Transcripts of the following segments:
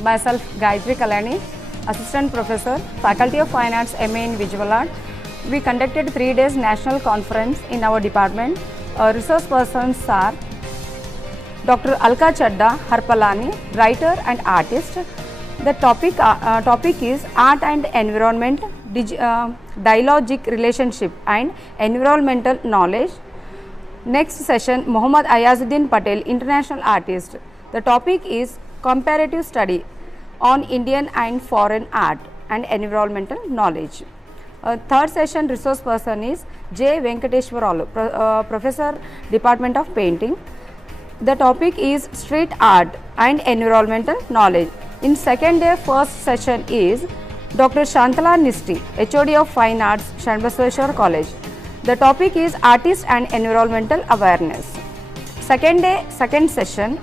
myself Gayatri Kalani, Assistant Professor, Faculty of Fine Arts, MA in Visual Art. We conducted 3 days national conference in our department. Our resource persons are Dr. Alka Chadda Harpalani, writer and artist. The topic is Art and Environment, Dialogic Relationship and Environmental Knowledge. Next session, Mohammad Ayazuddin Patel, International Artist. The topic is Comparative Study on Indian and Foreign Art and Environmental Knowledge. Third session, resource person is J. Venkateshwaralu, Professor, Department of Painting. The topic is Street Art and Environmental Knowledge. In second day, first session is Dr. Shantala Nisti, HOD of Fine Arts, Shanbasweshwar College. The topic is Artist and Environmental Awareness. Second day, second session,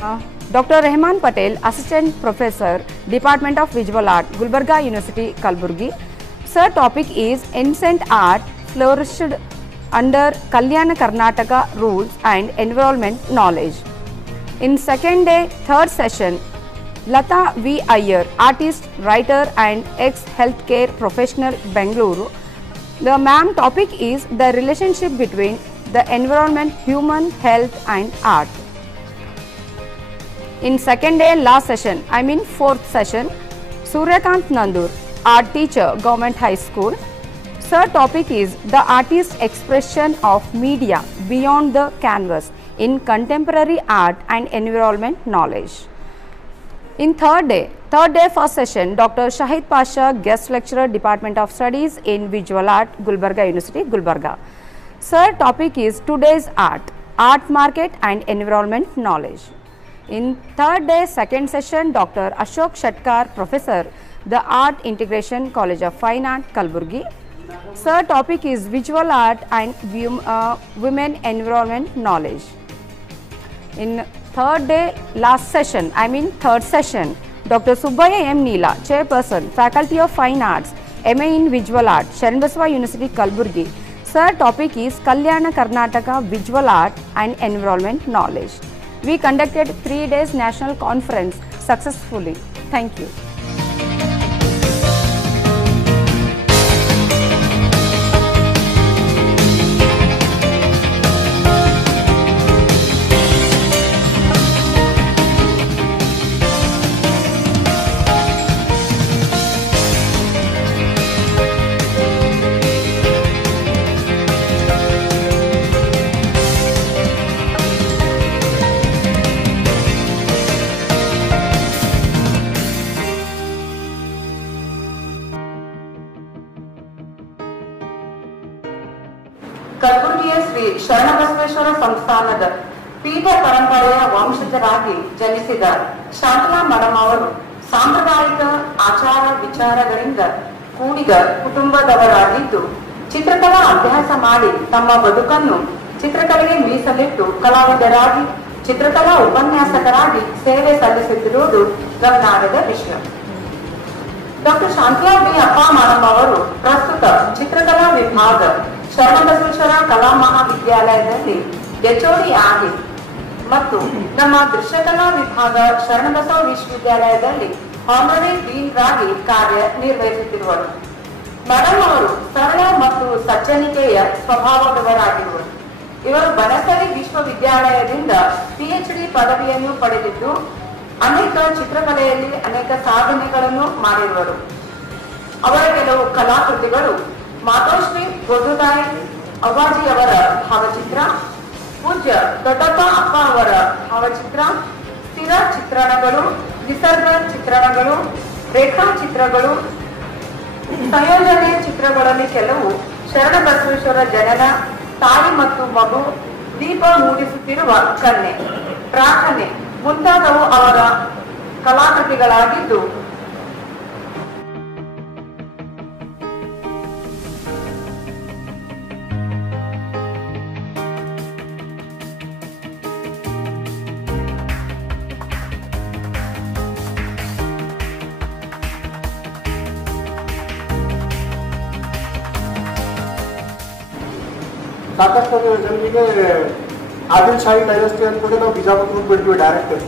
Dr. Rehman Patel, Assistant Professor, Department of Visual Art, Gulbarga University, Kalburgi. Sir, topic is Ancient Art Flourished under Kalyana Karnataka Rules and Environment Knowledge. In second day, third session, Lata V. Iyer, artist, writer and ex-healthcare professional, Bengaluru. The ma'am topic is the relationship between the environment, human health and art. In second day, last session, I mean fourth session, Suryakant Nandur, art teacher, Government High School. Sir, topic is the artist expression of media beyond the canvas in contemporary art and environment knowledge. In third day, first session, Dr. Shahid Pasha, guest lecturer, Department of Studies in Visual Art, Gulbarga University, Gulbarga. Sir, topic is Today's Art, Art Market and Environment Knowledge. In third day, second session, Dr. Ashok Shatkar, Professor, the Art Integration College of Fine Art, Kalburgi. Sir, topic is Visual Art and Women Environment Knowledge. In third day, last session, I mean third session, Dr. Subbaya M. Neela, Chairperson, Faculty of Fine Arts, MA in Visual Art, Sharanbasava University, Kalburgi. Sir, topic is Kalyana Karnataka Visual Art and Environment Knowledge. We conducted 3 days national conference successfully. Thank you. ಕಲಬುರಗಿಯ ಶ್ರೀ ಶರಣಬಸವೇಶ್ವರ ಸಂಸ್ಥಾನದ ಪೀಠ ಪರಂಪರೆಯ ವಂಶಜರಾಗಿ ಜನಿಸಿದ Shantala madam ಅವರು ಸಾಂಪ್ರದಾಯಿಕ ಆಚಾರ ವಿಚಾರಗಳಿಂದ ಕೂಡಿದ ಕುಟುಂಬದವರಾಗಿದ್ದು ಚಿತ್ರಕಲಾ ಅಭ್ಯಾಸ ಮಾಡಿ ತಮ್ಮ ಬದುಕನ್ನು ಚಿತ್ರಕಲೆಗೆ ಮೀಸಲಿಟ್ಟು ಕಲಾವಿದರಾಗಿ ಚಿತ್ರಕಲಾ ಉಪನ್ಯಾಸಕರಾಗಿ ಸೇವೆ ಸಲ್ಲಿಸುತ್ತಿರುವುದು ಗಮನಾರ್ಹದ ವಿಷಯ. ಡಾಕ್ಟರ್ ಶಾಂತಲಾ ಬಿ ಅಪ್ಪ ಮೇಡಮ್ ಅವರು ಪ್ರಸ್ತುತ ಚಿತ್ರಕಲಾ ವಿಭಾಗ ಶರಣಬಸವೇಶ್ವರ ಕಲಾ ಮಹಾವಿದ್ಯಾಲಯದಲ್ಲಿ HOD ಆಗಿ ಮತ್ತು ನಮ್ಮ ದೃಶ್ಯಕಲಾ ವಿಭಾಗ ಶರಣಬಸವ ವಿಶ್ವವಿದ್ಯಾಲಯದಲ್ಲಿ ಆನರರಿ ಡೀನ್ ಆಗಿ ಕಾರ್ಯ ನಿರ್ವಹಿಸುತ್ತಿರುವರು. ಮೇಡಮ್ ಅವರು ಸರಳ ಮತ್ತು ಸಜ್ಜನಿಕೆಯ ಸ್ವಭಾವದವರಾಗಿರುವರು. ಇವರು ಬನಸರಿ ವಿಶ್ವವಿದ್ಯಾಲಯದಿಂದ PhD ಪದವಿಯನ್ನು ಪಡೆದಿದ್ದು ಅನೇಕ ಚಿತ್ರಕಲೆಯಲ್ಲಿ ಅನೇಕ ಸಾಧನೆಗಳನ್ನು ಮಾಡಿರುವರು. ಅವರ ಕೆಲವು ಕಲಾಕೃತಿಗಳು ಮಾತೋಶ್ರೀ ಗೋದುತಾಯಿ ಅವ್ವಾಜಿಯವರ ಭಾವಚಿತ್ರ, ಪೂಜ್ಯ ದೊಡ್ಡಪ್ಪ ಅಪ್ಪ ಅವರ ಭಾವಚಿತ್ರ, ಸ್ಥಿರ ಚಿತ್ರಣಗಳು, ನಿಸರ್ಗ ಚಿತ್ರಣಗಳು, ರೇಖಾ ಚಿತ್ರಗಳು, ಸಂಯೋಜನೆ ಚಿತ್ರಗಳಲ್ಲಿ ಕೆಲವು ಶರಣಬಸವೇಶ್ವರ ಜನನ, ತಾಯಿ ಮತ್ತು ಮಗು, ದೀಪ ಮೂಡಿಸುತ್ತಿರುವ ಕನ್ಯೆ, ಪ್ರಾರ್ಥನೆ ಮುಂತಾದವು ಅವರ ಕಲಾಕೃತಿಗಳಾಗಿದ್ದು ಸಾಕಷ್ಟು ಜನರಿಗೆ ಆದಿಲ್ ಶಾಹಿ ಡೈನೆಸ್ಟಿ ಅಂದ್ಬಿಟ್ಟು ನಾವು ಬಿಜಾಪುರ ಬಿಡ್ತೀವಿ ಡೈರೆಕ್ಟ್.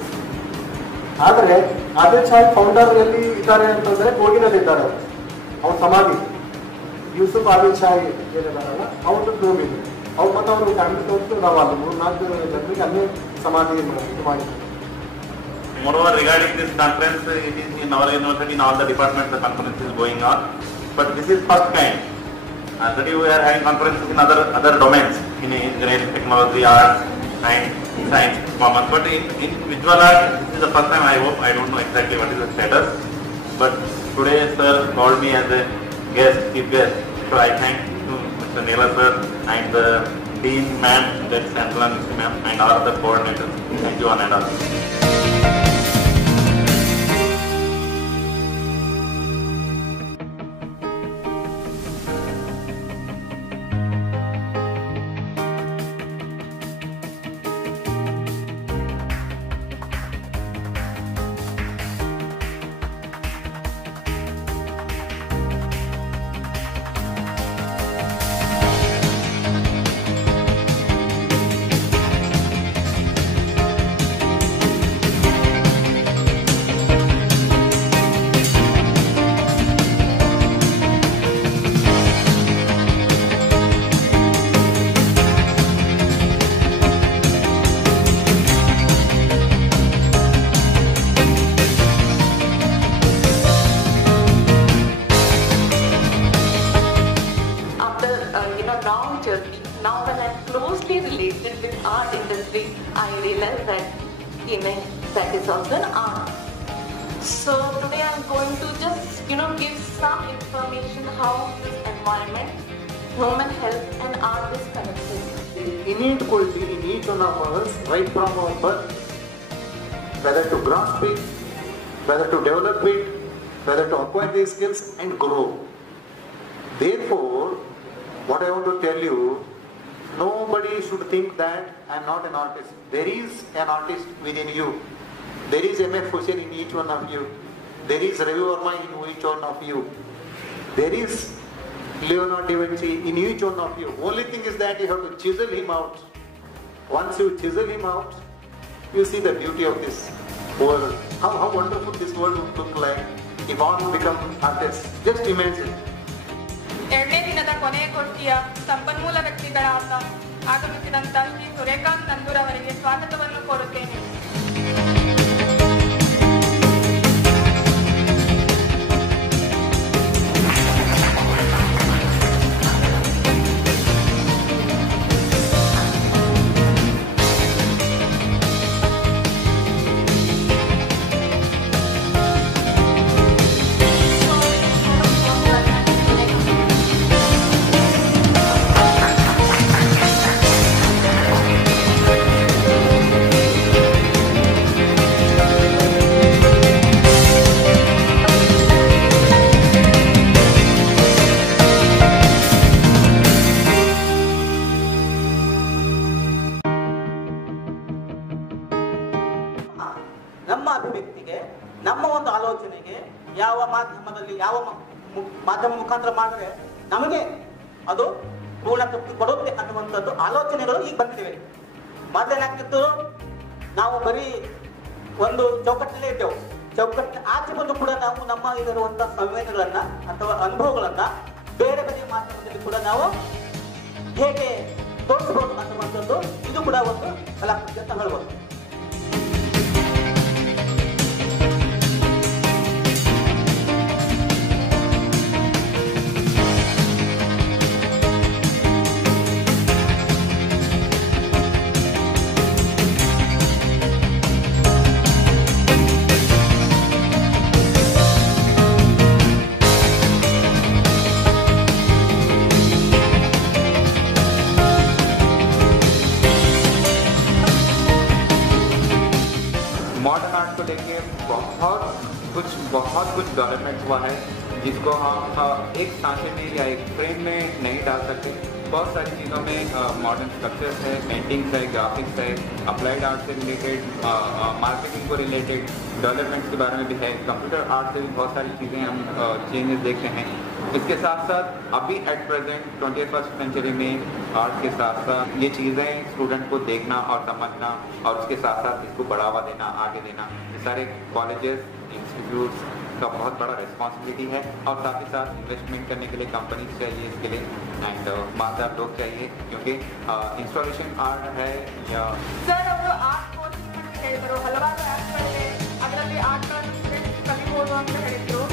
ಆದರೆ ಆದಿಲ್ ಶಾಹಿ ಫೌಂಡರ್ ಎಲ್ಲಿ ಇದ್ದಾರೆ ಅಂತಂದ್ರೆ ಕೋಗಿನಲ್ಲಿದ್ದಾರೆ. ಅವ್ರ ಸಮಾಧಿ ಯೂಸುಫ್ ಆದಿಲ್ ಶಾಹಿ ಏನಿದಾರಲ್ಲ ಅವ್ರದ್ದು ರೂಮ್ ಇದೆ. ಅವ್ರು ಮತ್ತೆ ಅವರು ಫ್ಯಾಮಿಲಿ ತೋರಿಸಿ ನಾವು ಅಲ್ಲಿ 3-4 ಜನರಿಗೆ ಅಲ್ಲೇ ಸಮಾಧಿ ಇದು ಮಾಡಿದ್ದಾರೆ. Moreover, regarding this conference, it is in our university, in all the departments, the conference is going on. But this is first kind. Already we are having conferences in other domains, in engineering, technology, arts, and science, common. But in visual art, this is the first time. I hope. I don't know exactly what is the status. But today, sir called me as a guest, chief guest. So I thank to Mr. Nela sir and the dean ma'am, that's Santala ma'am, and all the coordinators. Thank you on and all. Now when I'm closely related with art industry, I realize that that is also an art. So today I'm going to just give some information how this environment, human health and art is connected. Innate quality in each one of us, right from our birth, whether to grasp it, whether to develop it, whether to acquire these skills and grow. Therefore, what I want to tell you, nobody should think that I am not an artist. There is an artist within you. There is M.F. Hussain in each one of you. There is Ravi Verma in each one of you. There is Leonardo da Vinci in each one of you. Only thing is that you have to chisel him out. Once you chisel him out, you see the beauty of this world. How wonderful this world would look like if all become artists. Just imagine. ಎರಡನೇ ದಿನದ ಕೊನೆಯ ಗೋಷ್ಠಿಯ ಸಂಪನ್ಮೂಲ ವ್ಯಕ್ತಿಗಳಾದ ಆಗಮಿಸಿದಂತ ಶ್ರೀ ಸೂರ್ಯಕಾಂತ್ ನಂದೂರ್ ಅವರಿಗೆ ಸ್ವಾಗತವನ್ನು ಕೋರುತ್ತೇನೆ. ನಮ್ಮ ಅಭಿವ್ಯಕ್ತಿಗೆ, ನಮ್ಮ ಒಂದು ಆಲೋಚನೆಗೆ ಯಾವ ಮಾಧ್ಯಮದಲ್ಲಿ ಯಾವ ಮಾಧ್ಯಮ ಮುಖಾಂತರ ಮಾಡಿದ್ರೆ ನಮಗೆ ಅದು ಪೂರ್ಣ ತೃಪ್ತಿ ಕೊಡುತ್ತೆ ಅನ್ನುವಂಥದ್ದು ಆಲೋಚನೆಗಳು ಈಗ ಬಂದಿವೆ. ಮೊದಲೇನಾಗ್ತಿತ್ತು, ನಾವು ಬರೀ ಒಂದು ಚೌಕಟ್ಟಲ್ಲೇ ಇದ್ದೆವು. ಚೌಕಟ್ಟಿನ ಆಚೆ ಬಂದು ಕೂಡ ನಾವು ನಮ್ಮ ಇಲ್ಲಿರುವಂತಹ ಸಂವೇದನೆಗಳನ್ನ ಅಥವಾ ಅನುಭವಗಳನ್ನ ಬೇರೆ ಬೇರೆ ಮಾಧ್ಯಮದಲ್ಲಿ ಕೂಡ ನಾವು ಹೇಗೆ ತೋರಿಸಬಹುದು ಅನ್ನುವಂಥದ್ದು ಇದು ಕೂಡ ಒಂದು ಕಲಾಕೃತಿ ಅಂತ ಹೇಳ್ಬೋದು. मॉडर्न आर्ट को लेके बहुत कुछ डेवलपमेंट हुआ है, जिसको हम एक सांचे में या एक फ्रेम में नहीं डाल सकते। बहुत सारी चीज़ों में मॉडर्न स्ट्रक्चर्स है, पेंटिंग्स है, ग्राफिक्स है, अप्लाइड आर्ट से रिलेटेड, मार्केटिंग को रिलेटेड डेवलपमेंट्स के बारे में भी है। कंप्यूटर आर्ट से भी बहुत सारी चीज़ें हम चेंजेस देखते हैं। इसके साथ साथ अभी एट प्रेजेंट 21st सेंचुरी में आर्ट के साथ साथ ये चीज़ें स्टूडेंट को देखना और समझना और उसके साथ साथ इसको बढ़ावा देना, आगे देना, ये सारे कॉलेजेस, इंस्टीट्यूट्स का बहुत बड़ा रिस्पॉन्सिबिलिटी है। और साथ ही साथ इन्वेस्टमेंट करने के लिए कंपनीज चाहिए इसके लिए एंड मालदार लोग चाहिए, क्योंकि इंस्टॉलेशन आर्ट है या ಸರ್ ಅವರು ಆರ್ಟ್ ಕೋರ್ಸ್ ಹೇಳಿದರು, ಹಲವಾರು ಆ್ಯಪ್ಗಳಿವೆ, ಅದರಲ್ಲಿ ಆರ್ಟ್ಗಳನ್ನು ಸ್ಟೂಡೆಂಟ್ಸ್ ಕಲಿಬೋದು ಅಂತ ಹೇಳಿದರು.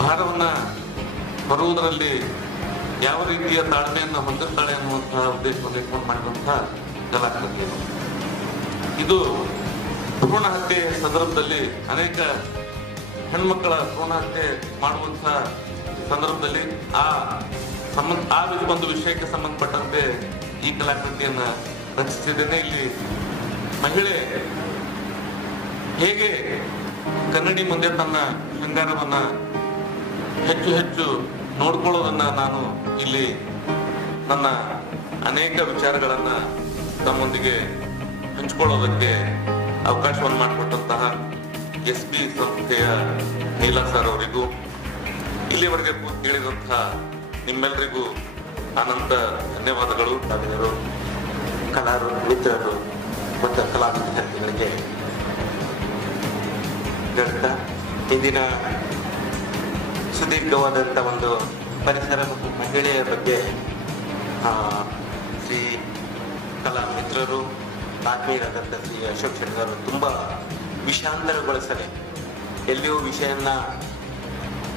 ಭಾರವನ್ನು ಹೊರುವುದರಲ್ಲಿ ಯಾವ ರೀತಿಯ ತಾಳ್ಮೆಯನ್ನು ಹೊಂದಿರ್ತಾಳೆ ಅನ್ನುವಂತಹ ಉದ್ದೇಶವನ್ನು ಇಟ್ಕೊಂಡು ಮಾಡಿರುವಂತಹ ಕಲಾಕೃತಿಯನ್ನು. ಇದು ಭ್ರೂಣ ಹತ್ಯೆ ಸಂದರ್ಭದಲ್ಲಿ ಅನೇಕ ಹೆಣ್ಮಕ್ಕಳ ಭ್ರೂಣ ಹತ್ಯೆ ಮಾಡುವಂತಹ ಸಂದರ್ಭದಲ್ಲಿ ಆ ಒಂದು ವಿಷಯಕ್ಕೆ ಸಂಬಂಧಪಟ್ಟಂತೆ ಈ ಕಲಾಕೃತಿಯನ್ನ ರಚಿಸಿದ್ದೇನೆ. ಇಲ್ಲಿ ಮಹಿಳೆ ಹೇಗೆ ಕನ್ನಡಿ ಮುಂದೆ ತನ್ನ ಶೃಂಗಾರವನ್ನ ಹೆಚ್ಚು ಹೆಚ್ಚು ನೋಡ್ಕೊಳ್ಳೋದನ್ನ ನಾನು ಇಲ್ಲಿ ನನ್ನ ಅನೇಕ ವಿಚಾರಗಳನ್ನ ತಮ್ಮೊಂದಿಗೆ ಹಂಚಿಕೊಳ್ಳೋದಕ್ಕೆ ಅವಕಾಶವನ್ನು ಮಾಡಿಕೊಟ್ಟಂತಹ SB ಸಂಸ್ಥೆಯ ನೀಲಾ ಸರ್ ಅವರಿಗೂ, ಇಲ್ಲಿವರೆಗೆ ಕೇಳಿದಂತಹ ನಿಮ್ಮೆಲ್ಲರಿಗೂ ಅನಂತ ಧನ್ಯವಾದಗಳು. ಕಲಾವಿದರು, ಕಲಾರು, ಮಿತ್ರರು ಮತ್ತು ಕಲಾ ವಿದ್ಯಾರ್ಥಿಗಳಿಗೆ ಹೇಳ್ತಾ ಇಂದಿನ ಸುದೀರ್ಘವಾದಂಥ ಒಂದು ಪರಿಸರ ಮತ್ತು ಮಹಿಳೆಯ ಬಗ್ಗೆ ಶ್ರೀ ಕಲಾ ಮಿತ್ರರು, ಆತ್ಮೀಯರಾದಂಥ ಶ್ರೀ ಅಶೋಕ್ ಶೆಟ್ಟರ್ ತುಂಬ ವಿಷಯಾಂತರಗೊಳಿಸದೆ ಎಲ್ಲಿಯೂ ವಿಷಯನ್ನ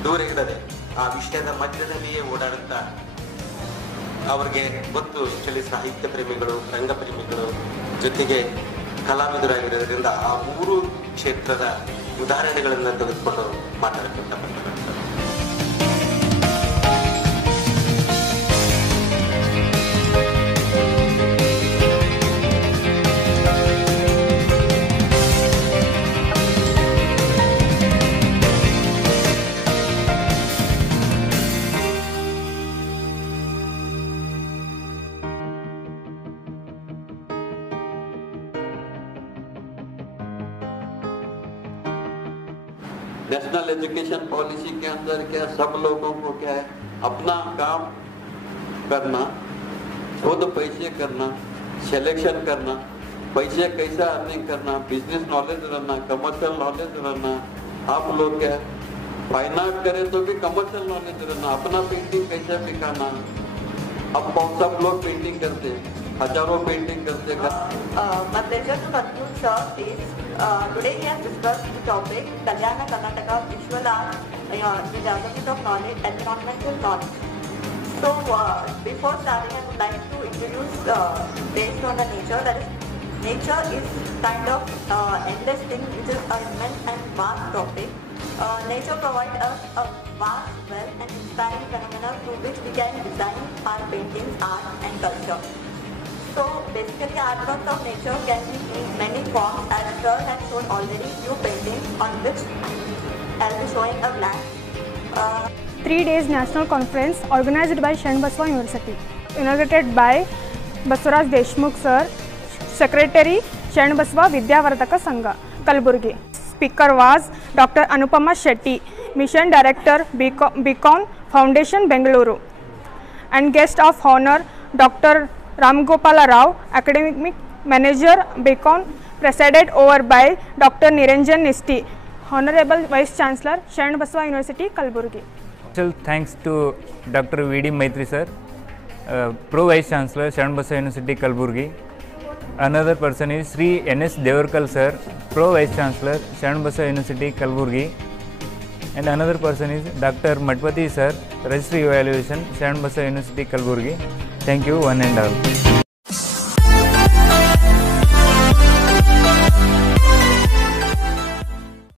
ದೂರ ಇರದೆ ಆ ವಿಷಯದ ಮಧ್ಯದಲ್ಲಿಯೇ ಓಡಾಡುತ್ತಾ ಅವ್ರಿಗೆ ಗೊತ್ತು ಆಕ್ಚುಲಿ ಸಾಹಿತ್ಯ ಪ್ರೇಮಿಗಳು, ರಂಗ ಪ್ರೇಮಿಗಳು ಜೊತೆಗೆ ಕಲಾವಿದರಾಗಿರೋದ್ರಿಂದ ಆ ಮೂರು ಕ್ಷೇತ್ರದ ಉದಾಹರಣೆಗಳನ್ನು ತೆಗೆದುಕೊಂಡು ಮಾತಾಡಕ್ಕಿಂತ ಬರ್ತಾರೆ. नेशनल एजुकेशन पॉलिसी के अंदर क्या सब लोगों को क्या है, अपना काम करना, खुद पैसे करना, सिलेक्शन करना, पैसे कैसा अर्निंग करना, बिजनेस नॉलेज रहना, कमर्शियल नॉलेज रहना. आप लोग क्या फाइन आर्ट करे तो भी कमर्शियल नॉलेज रहना, अपना पेंटिंग कैसे दिखाना. अब सब लोग पेंटिंग करते हैं, हजारों पेंटिंग करते हैं. My pleasure to conclude, sir, is today we have discussed the topic Kalyana Karnataka Visual Art, the development of knowledge, environmental knowledge. So before starting, I would like to introduce based on the nature. That is, nature is kind of endless thing, which is an immense and vast topic. Nature provides us a vast wealth and inspiring phenomena through which we can design our paintings, art and culture. So basically, artworks of nature can be in many forms, as sir has shown already few paintings on which I'll be showing a glance. 3 days national conference organized by Sharanbasava University, inaugurated by Basuraj Deshmukh sir, Secretary Sharanbasava Vidyavartaka Sangha, Kalburgi. Speaker was Dr. Anupama Shetty, Mission Director, Beacon Foundation, Bengaluru, and guest of honor Dr. Ramgopala Rao, Academic Manager, Beacon, presided over by Dr. Niranjan Nisti, Honorable Vice Chancellor, Sharanbasava University, Kalburgi. Special thanks to Dr. V.D. Maitri sir, Pro Vice Chancellor, Sharanbasava University, Kalburgi. Another person is Sri N.S. Devarkal sir, Pro Vice Chancellor, Sharanbasava University, Kalburgi. And another person is Dr. Madhpati sir, Registry Evaluation, Sharanbasava University, Kalburgi. Thank you, one and all.